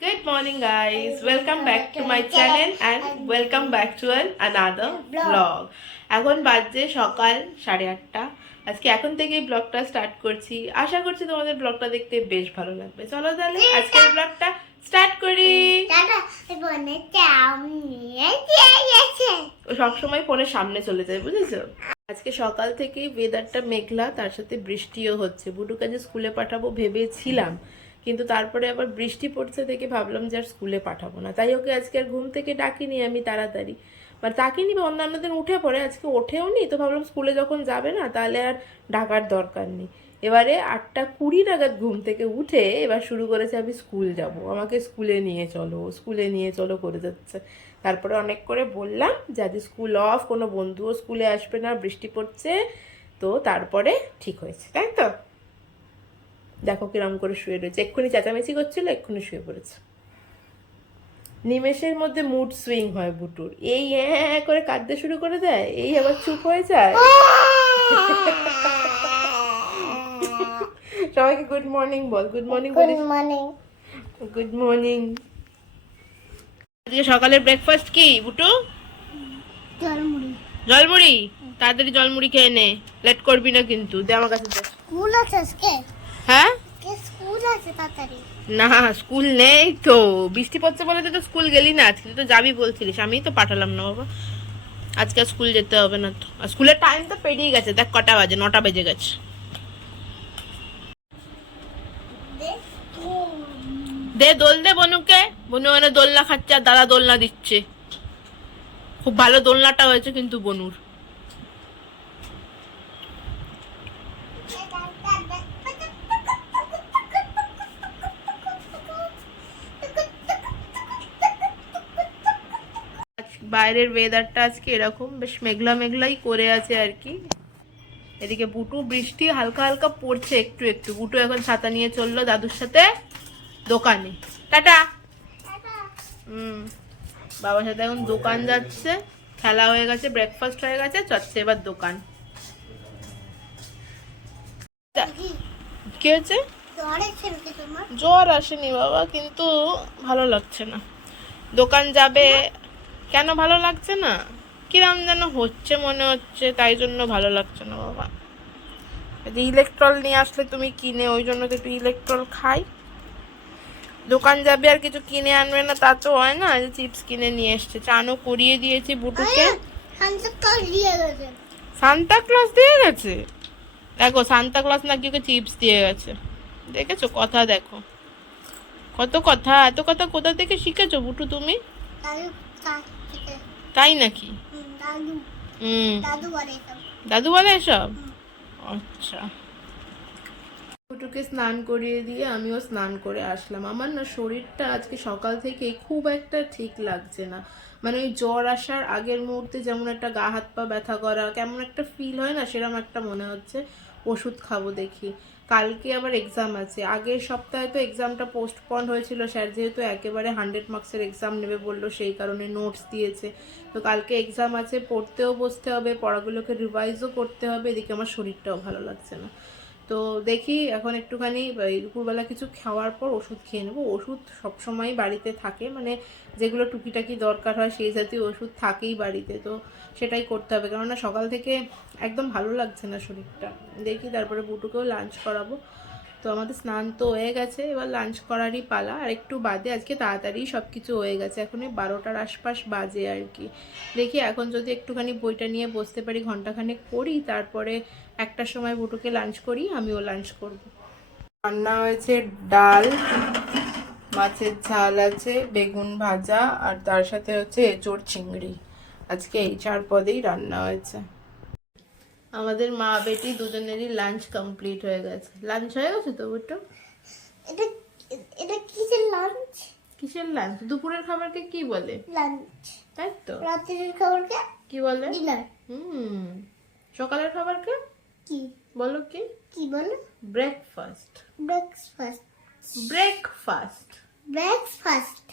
Good morning guys, welcome back to my channel and welcome back to another vlog. এখন বাজে সকাল 8:30। আজকে এখন থেকেই ব্লগটা স্টার্ট করছি। আশা করছি তোমাদের ব্লগটা দেখতে বেশ ভালো লাগবে। চলো তাহলে আজকের ব্লগটা স্টার্ট করি। ও সবসময় ফোনের সামনে চলে যায়, বুঝেছো? আজকে সকাল থেকেই ওয়েদারটা মেঘলা, তার সাথে বৃষ্টিও হচ্ছে। বুটুকে যে স্কুলে পাঠাবো ভেবেছিলাম, কিন্তু তারপরে আবার বৃষ্টি পড়ছে দেখে ভাবলাম যে আর স্কুলে পাঠাবো না। তাই ওকে আজকে আর ঘুম থেকে ডাকিনি আমি তাড়াতাড়ি, মানে ডাকিনি বা অন্যান্য দিন উঠে পড়ে, আজকে ওঠেও নি। তো ভাবলাম স্কুলে যখন যাবে না তাহলে আর ডাকার দরকার নেই। এবারে 8:20 নাগাদ ঘুম থেকে উঠে এবার শুরু করেছে আমি স্কুল যাব, আমাকে স্কুলে নিয়ে চলো, স্কুলে নিয়ে চলো করে যাচ্ছে। তারপরে অনেক করে বললাম যে আজ স্কুল অফ, কোনো বন্ধুও স্কুলে আসবে না, বৃষ্টি পড়ছে। তো তারপরে ঠিক হয়েছে, তাই তো? দেখো কিরম করে শুয়ে রয়েছে, এক্ষুনি চেঁচামেচি করছিল, এক্ষুনি শুয়ে পড়েছে। নিমেষের মধ্যে মুড সুইং হয় বুটুর, এই হ্যাঁ করে কাঁদতে শুরু করে দেয়, এই আবার চুপ হয়ে যায়। সবাইকে গুড মর্নিং বল, গুড মর্নিং বল। Good morning. আজকে সকালের ব্রেকফাস্ট কি বুটু? জলমুড়ি। জলমুড়ি? তাড়াতাড়ি জলমুড়ি খেয়ে নে, লেট করবি না কিন্তু। দে আমার কাছে দে। স্কুল আছে আজকে? হ্যাঁ, স্কুল আছে তাড়াতাড়ি। না স্কুল নেই তো, বৃষ্টি পড়ছে বলে তো স্কুল গেলি না। আজকে তো যাবি বলছিলিস, আমিই তো পাঠালাম না বাবা। আজকে স্কুল যেতে হবে না তো, আর স্কুলের টাইম তো পেরিয়ে গেছে। দেখ কটা বাজে, 9টা বেজে গেছে। দে দোল দে বনুকে। বনু মানে দোলনা খাচ্ছে আর দাদা দোলনা দিচ্ছে। খুব ভালো দোলনাটা হয়েছে কিন্তু বনুর। বাইরের ওয়েদারটা আজকে এরকম, বেশ মেঘলা মেঘলাই করে আছে আর কি। এদিকে বুটু বৃষ্টি হালকা হালকা পড়ছে একটু একটু। বুটু এখন ছাতা নিয়ে চললো দাদুর সাথে দোকানে। টাটা। বাবার সাথে এখন দোকান যাচ্ছে। খেলা হয়ে গেছে, ব্রেকফাস্ট হয়ে গেছে, যাচ্ছে এবার দোকান। কি হয়েছে? জ্বর আসেনি বাবা, কিন্তু ভালো লাগছে না। দোকান যাবে, কেন ভালো লাগছে না, কিরম যেন হচ্ছে মনে হচ্ছে, তাই জন্য ভালো লাগছে না বাবা। ইলেকট্রল নিয়ে আসলে তুমি কিনে, ওই জন্য তো একটু ইলেকট্রল খাই। দোকান যাবে আর কিছু কিনে আনবে না তা তো হয় না। যে চিপস কিনে নিয়ে এসছে, চানও করিয়ে দিয়েছি বুটুকে। সান্তা ক্লজ দিয়ে গেছে? দেখো সান্তা ক্লজ নাকি ওকে চিপস দিয়ে গেছে, দেখেছো? কথা দেখো, কত কথা, এত কথা কোথা থেকে শিখেছো বুটু তুমি? তাই নাকি? দাদু বলে এসব? আচ্ছা। বুটুকে স্নান করিয়ে দিয়ে আমিও স্নান করে আসলাম। আমার না শরীরটা আজকে সকাল থেকে খুব একটা ঠিক লাগছে না। মানে ওই জ্বর আসার আগের মুহূর্তে যেমন একটা গা হাত পা ব্যথা করা, কেমন একটা ফিল হয় না, সেরকম একটা মনে হচ্ছে। ওষুধ খাবো দেখি। কালকে আবার এক্সাম আছে। আগের সপ্তাহে তো এক্সামটা পোস্টপন্ড হয়েছিল, স্যার যেহেতু একেবারে 100 মার্কসের এক্সাম নেবে বললো, সেই কারণে নোটস দিয়েছে। তো কালকে এক্সাম আছে, পড়তেও বসতে হবে, পড়াগুলোকে রিভাইজও করতে হবে। এদিকে আমার শরীরটাও ভালো লাগছে না। তো দেখি এখন একটুখানি দুপুরবেলা কিছু খাওয়ার পর ওষুধ খেয়ে নেবো। ওষুধ সবসময় বাড়িতে থাকে, মানে যেগুলো টুকিটাকি দরকার হয় সেই জাতীয় ওষুধ থাকেই বাড়িতে। তো সেটাই করতে হবে, কেননা সকাল থেকে একদম ভালো লাগছে না শরীরটা। দেখি তারপরে বুটুকেও লাঞ্চ করাবো। তো আমাদের স্নান তো হয়ে গেছে, এবার লাঞ্চ করারই পালা। আর একটু বাদে, আজকে তাড়াতাড়ি সব কিছু হয়ে গেছে, এখন 12টার আশপাশ বাজে আর কি। দেখি এখন যদি একটুখানি বইটা নিয়ে বসতে পারি, ঘন্টাখানেক পড়ি, তারপরে 1টার সময় বুটুকে লাঞ্চ করি, আমিও লাঞ্চ করব। রান্না হয়েছে ডাল, মাছের ঝাল আছে, বেগুন ভাজা, আর তার সাথে হচ্ছে এঁচোড় চিংড়ি। আজকে এই 4 পদেই রান্না হয়েছে। আমাদের মা বেটি দুজনেরই লাঞ্চ কমপ্লিট হয়ে গেছে। লাঞ্চ হয়ে গেছে তো বুটু? এটা এটা কিসের লাঞ্চ? কিসের লাঞ্চ? দুপুরের খাবারকে কি বলে? লাঞ্চ। তাই তো। রাতের খাবারকে কি বলে? ডিনার। সকালের খাবারকে কি বলো? কি কি বলে? Breakfast. Breakfast. Breakfast. Breakfast.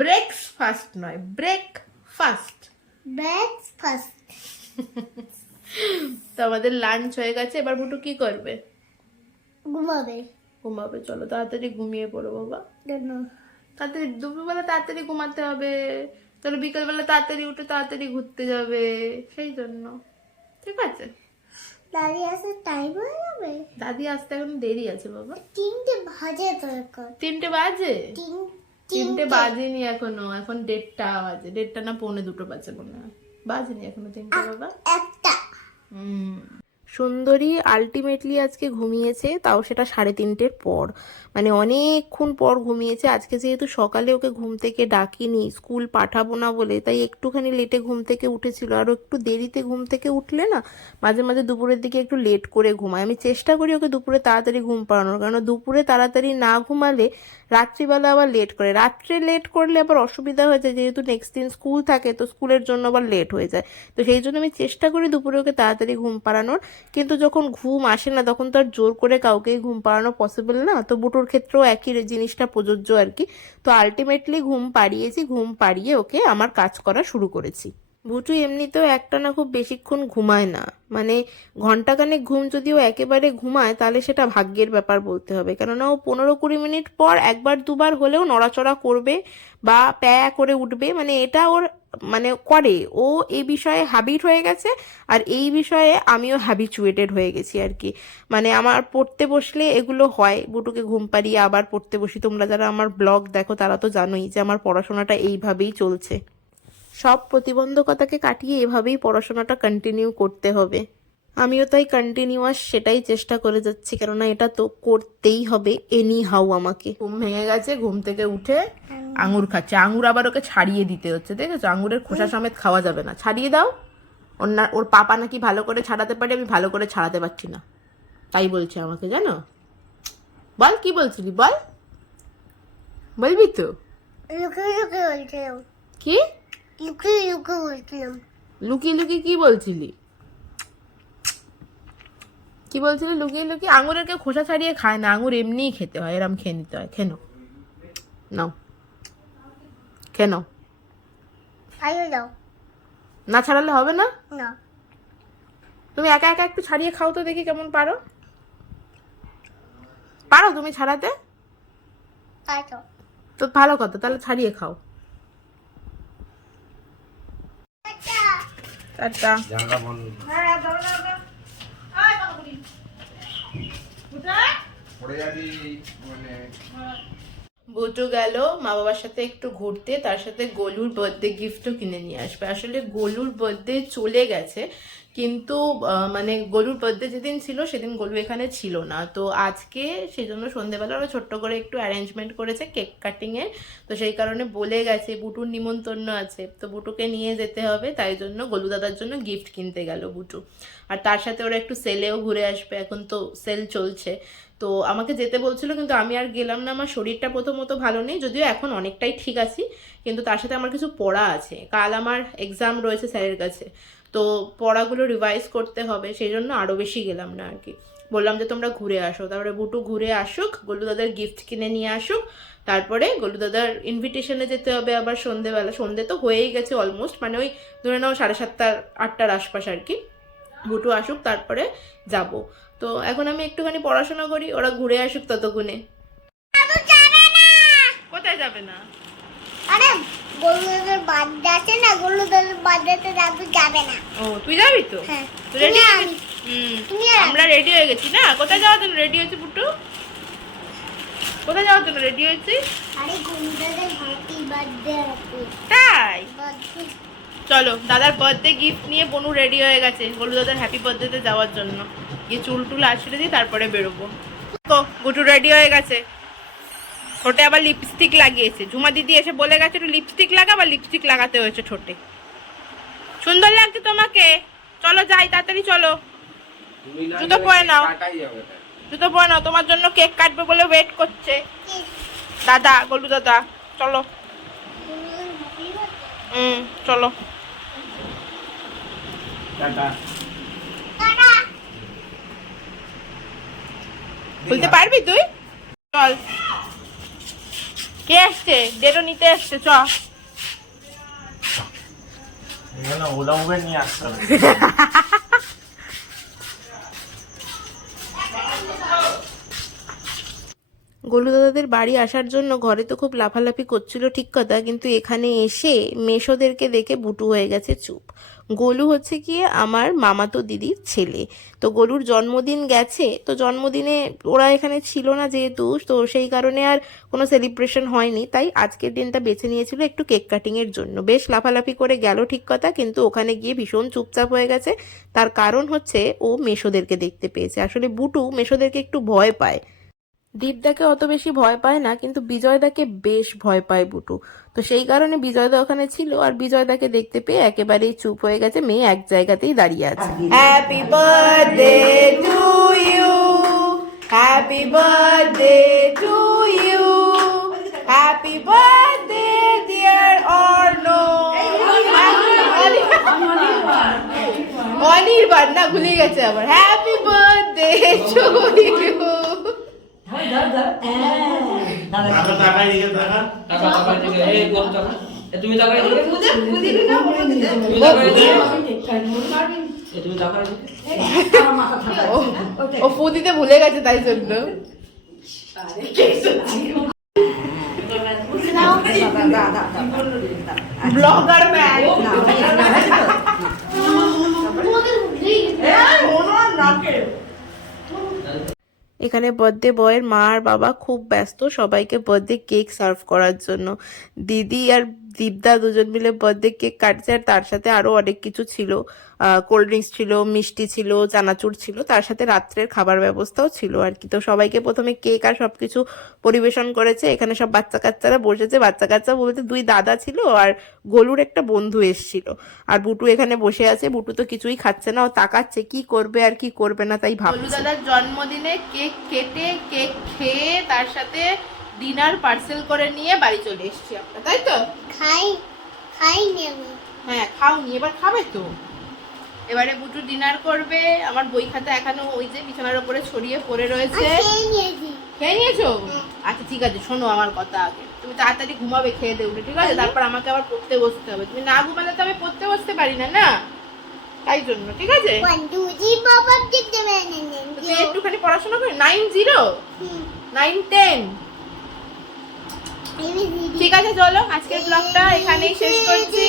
Breakfast নয়, ব্রেকফাস্ট। ব্রেকফাস্ট। তো আমাদের লাঞ্চ হয়ে গেছে, এবার বুটু কি করবে? ঘুমাবে। ঘুমাবে? চলো তাড়াতাড়ি ঘুমিয়ে পড়ো বাবা। কেন? তাড়াতাড়ি দুপুরবেলা তাড়াতাড়ি ঘুমাতে হবে, তাহলে বিকেলবেলা তাড়াতাড়ি উঠে তাড়াতাড়ি ঘুরতে যাবে, সেই জন্য। ঠিক আছে? দাদি আসার টাইম হয়ে যাবে। দাদি আসতে এখন দেরি আছে বাবা। 3টে বাজে দরকার। 3টে বাজে? 3টে 3টে বাজেনি এখনো, এখন 1:30 বাজে। 1:30 না 1:45 বাজে মনে হয়, বাজেনি এখনো 3টে বাবা। একটা। সুন্দরী আলটিমেটলি আজকে ঘুমিয়েছে, তাও সেটা 3:30-এর পর, মানে অনেকক্ষণ পর ঘুমিয়েছে। আজকে যেহেতু সকালে ওকে ঘুম থেকে ডাকিনি, স্কুল পাঠাবো না বলে, তাই একটুখানি লেটে ঘুম থেকে উঠেছিল। আর একটু দেরিতে ঘুম থেকে উঠলে না মাঝে মাঝে দুপুরের দিকে একটু লেট করে ঘুমায়। আমি চেষ্টা করি ওকে দুপুরে তাড়াতাড়ি ঘুম পাড়ানোর, কারণ দুপুরে তাড়াতাড়ি না ঘুমালে রাত্রিবেলা আবার লেট করে। রাত্রে লেট করলে আবার অসুবিধা হয়ে যায়, যেহেতু নেক্সট দিন স্কুল থাকে, তো স্কুলের জন্য আবার লেট হয়ে যায়। তো সেই জন্য আমি চেষ্টা করি দুপুরে ওকে তাড়াতাড়ি ঘুম পাড়ানোর, কিন্তু যখন ঘুম আসে না তখন তো আর জোর করে কাউকেই ঘুম পাড়ানো পসিবল না। তো বুটুর ক্ষেত্রেও একই জিনিসটা প্রযোজ্য আর কি। তো আলটিমেটলি ঘুম পাড়িয়েছি, ঘুম পাড়িয়ে ওকে আমার কাজ করা শুরু করেছি। বুটু এমনিতেও একটানা খুব বেশিক্ষণ ঘুমায় না, মানে ঘন্টাখানেক ঘুম যদিও একেবারে ঘুমায় তাহলে সেটা ভাগ্যের ব্যাপার বলতে হবে, কেননা ও 15-20 মিনিট পর একবার দুবার হলেও নড়াচড়া করবে বা প্যা করে উঠবে, মানে এটা ওর মানে করে। ও এই বিষয়ে হ্যাবিট হয়ে গেছে, আর এই বিষয়ে আমিও হ্যাবিচুয়েটেড হয়ে গেছি আর কি। মানে আমার পড়তে বসলে এগুলো হয়, বুটুকে ঘুম পাড়িয়ে আবার পড়তে বসি। তোমরা যারা আমার ব্লগ দেখো তারা তো জানোই যে আমার পড়াশোনাটা এইভাবেই চলছে। সব প্রতিবন্ধকতাকে কাটিয়ে এভাবেই পড়াশোনাটা কন্টিনিউ করতে হবে। আমিও তাই কন্টিনিউয়াস সেটাই চেষ্টা করে যাচ্ছি, কেননা এটা তো করতেই হবে এনি হাউ আমাকে। ঘুম ভেঙে গেছে, ঘুম থেকে উঠে আঙুর খাচ্ছে। আঙুর আবার ওকে ছাড়িয়ে দিতে হচ্ছে, দেখেছো? আঙুরের খোসা সমেত খাওয়া যাবে না, ছাড়িয়ে দাও। ওর পাপা নাকি ভালো করে ছাড়াতে পারে, আমি ভালো করে ছাড়াতে পারছি না, তাই বলছে আমাকে, জানো? বল কি বলছিলি, বল, বলবি তো? লুকিয়ে লুকিয়ে বলছিলাম। কি লুকিয়ে লুকিয়ে বলছিলাম। লুকিয়ে লুকিয়ে কি বলছিলি? কি বলছিলি লুকিয়ে লুকিয়ে? আঙুরের কেউ খোসা ছাড়িয়ে খায় না, আঙুর এমনিই খেতে হয়, এরম খেয়ে নিতে হয়। খেনো, নাও খেনো। খাইয়ে দাও। না ছাড়ালে হবে না? না। তুমি একা একা একটু ছাড়িয়ে খাও তো দেখি কেমন পারো। পারো তুমি ছাড়াতে? তাই তো। তো ভালো কথা, তাহলে ছাড়িয়ে খাও। টাটা। বুটু গেল মা বাবার সাথে একটু ঘুরতে, তার সাথে গোলুর বার্থডে গিফটও কিনে নিয়ে আসবে। আসলে গোলুর বার্থডে চলে গেছে, কিন্তু মানে গোলুর বার্থডে যেদিন ছিল সেদিন গোলু এখানে ছিল না। তো আজকে সেই জন্য সন্ধ্যেবেলা ওরা ছোট্ট করে একটু অ্যারেঞ্জমেন্ট করেছে কেক কাটিংয়ের। তো সেই কারণে বলে গেছে বুটুর নিমন্ত্রণ আছে, তো বুটুকে নিয়ে যেতে হবে, তাই জন্য গোলু দাদার জন্য গিফট কিনতে গেল বুটু। আর তার সাথে ওরা একটু সেলেও ঘুরে আসবে, এখন তো সেল চলছে। তো আমাকে যেতে বলছিল, কিন্তু আমি আর গেলাম না। আমার শরীরটা প্রথমত ভালো নেই, যদিও এখন অনেকটাই ঠিক আছি, কিন্তু তার সাথে আমার কিছু পড়া আছে। কাল আমার এক্সাম রয়েছে স্যারের কাছে, তো পড়াগুলো রিভাইজ করতে হবে, সেই জন্য আরও বেশি গেলাম না আর কি। বললাম যে তোমরা ঘুরে আসো, তারপরে বুটু ঘুরে আসুক, গোলু দাদার গিফট কিনে নিয়ে আসুক, তারপরে গোলু দাদার ইনভিটেশনে যেতে হবে আবার সন্ধেবেলা। সন্ধে তো হয়েই গেছে অলমোস্ট, মানে ওই ধরে নাও 7:30 8টার আশপাশ আর কি। বুটু আসুক, তারপরে যাব। তো এখন আমি একটুখানি পড়াশোনা করি, ওরা ঘুরে আসুক ততক্ষণে। কোথায় যাবে না? আরে গোলুদাদের বার্থডে আছে না, গোলুদাদের বার্থডেতে দাদু যাবে না। ও তুই যাবি তো? হ্যাঁ। তো রেডি হয়ে আমি- তুমি আর আমরা রেডি হয়ে গেছি না? কোথায় যাওয়ার জন্য রেডি হয়েছি বুটু? কোথায় যাওয়ার জন্য রেডি হয়েছি? আরে গোলুদাদের হ্যাপি বার্থডে আছে। তাই বার্থডে চলো, দাদার বার্থডে গিফট নিয়ে বনু রেডি হয়ে গেছে গোলু দাদার হ্যাপি বার্থডেতে যাওয়ার জন্য। গিয়ে চুল টুল আছড়ে দিই, তারপরে বেরোবো। বুটু রেডি হয়ে গেছে, ঠোঁটে আবার লিপস্টিক লাগিয়েছে। ঝুমা দিদি এসে বলে গেছে একটু লিপস্টিক লাগা, আবার লিপস্টিক লাগাতে হয়েছে ঠোঁটে। সুন্দর লাগছে তোমাকে। চলো যাই, তাড়াতাড়ি চলো। জুতো পরে নাও, জুতো পরে নাও, তোমার জন্য কেক কাটবে বলে ওয়েট করছে দাদা, গোলু দাদা। চলো চলো। বলতে পারবি তুই? চল, কে আসছে? ডেটো নিতে আসছে, চ। ওলা উবের নিয়ে আসতে হবে। গোলু দাদাদের বাড়ি আসার জন্য ঘরে তো খুব লাফালাফি করছিল ঠিক কথা, কিন্তু এখানে এসে মেশোদেরকে দেখে বুটু হয়ে গেছে চুপ। গোলু হচ্ছে কি আমার মামাতো দিদির ছেলে, তো গোলুর জন্মদিন গেছে, তো জন্মদিনে ওরা এখানে ছিল না যেহেতু, তো সেই কারণে আর কোনো সেলিব্রেশন হয়নি, তাই আজকের দিনটা বেছে নিয়েছিল একটু কেক কাটিংয়ের জন্য। বেশ লাফালাফি করে গেল ঠিক কথা, কিন্তু ওখানে গিয়ে ভীষণ চুপচাপ হয়ে গেছে। তার কারণ হচ্ছে ও মেশোদেরকে দেখতে পেয়েছে। আসলে বুটু মেশোদেরকে একটু ভয় পায়, দীপদাকে অত বেশি ভয় পায় না, কিন্তু বিজয়দাকে বেশ ভয় পায় বুটু। তো সেই কারণে বিজয়দা ওখানে ছিল, আর বিজয়দাকে দেখতে পেয়ে একেবারেই চুপ হয়ে গেছে, মেয়ে এক জায়গাতেই দাঁড়িয়ে আছে। Happy birthday to you, happy birthday to you, happy birthday dear Arnab. Anirban না, ভুলে গেছে আবার। Happy birthday to you. টাকা টাকা দিকে টাকা টাকা দিকে এই গোল টাকা তুমি টাকা দিকে তুমি টাকা দিকে তুমি টাকা দিকে ও ফু দিতে ভুলে গেছে তাই জন্য। Blogger man. এখানে বার্থডে বয়ের মা আর বাবা খুব ব্যস্ত সবাইকে বার্থডে কেক সার্ভ করার জন্য। দিদি আর দীপদা দুজন মিলে বার্থডে কেক কাটছে, আর তার সাথে আরো অনেক কিছু ছিল, কোল্ড ড্রিঙ্কস ছিল, মিষ্টি ছিল, চানাচুর ছিল, তার সাথে রাত্রের খাবার ব্যবস্থাও ছিল আর কি। তো সবাইকে প্রথমে কেক আর সবকিছু পরিবেশন করেছে। এখানে সব বাচ্চা কাচ্চারা বসেছে, বাচ্চা কাচ্চা বলতে দুই দাদা ছিল আর গোলুর একটা বন্ধু এসেছিল, আর বুটু এখানে বসে আছে। বুটু তো কিছুই খাচ্ছে না, ও তাকাচ্ছে কি করবে আর কি করবে না তাই ভাবছে। গোলু দাদার জন্মদিনে কেক কেটে কেক খেয়ে তার সাথে ডিনার পার্সেল করে নিয়ে বাড়ি চলে এসেছি আমরা, তাই তো? খাই নেবে। হ্যাঁ খাওনি, এবার খাবে তো। এবারে বুটু ডিনার করবে। আমার বই খাতা এখনো ওই যে বিছানার উপরে ছড়িয়ে পড়ে রয়েছে। খেয়ে নিয়েছো? আচ্ছা ঠিক আছে, শোনো আমার কথা আগে, তুমি তাড়াতাড়ি ঘুমাবে খেয়ে দিয়ে উঠে, ঠিক আছে? তারপর আমাকে আবার পড়তে বসতে হবে, তুমি না ঘুমালে তো আমি পড়তে বসতে পারি না, না? তাই জন্য ঠিক আছে, তুমি একটুখানি পড়াশোনা করি। 9-0 9-10 ঠিক আছে, চলো আজকের ব্লগটা এখানেই শেষ করছি।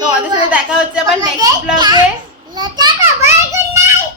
তো আমাদের সাথে দেখা হচ্ছে আবার নেক্সট ব্লগে। Tata bye, good night.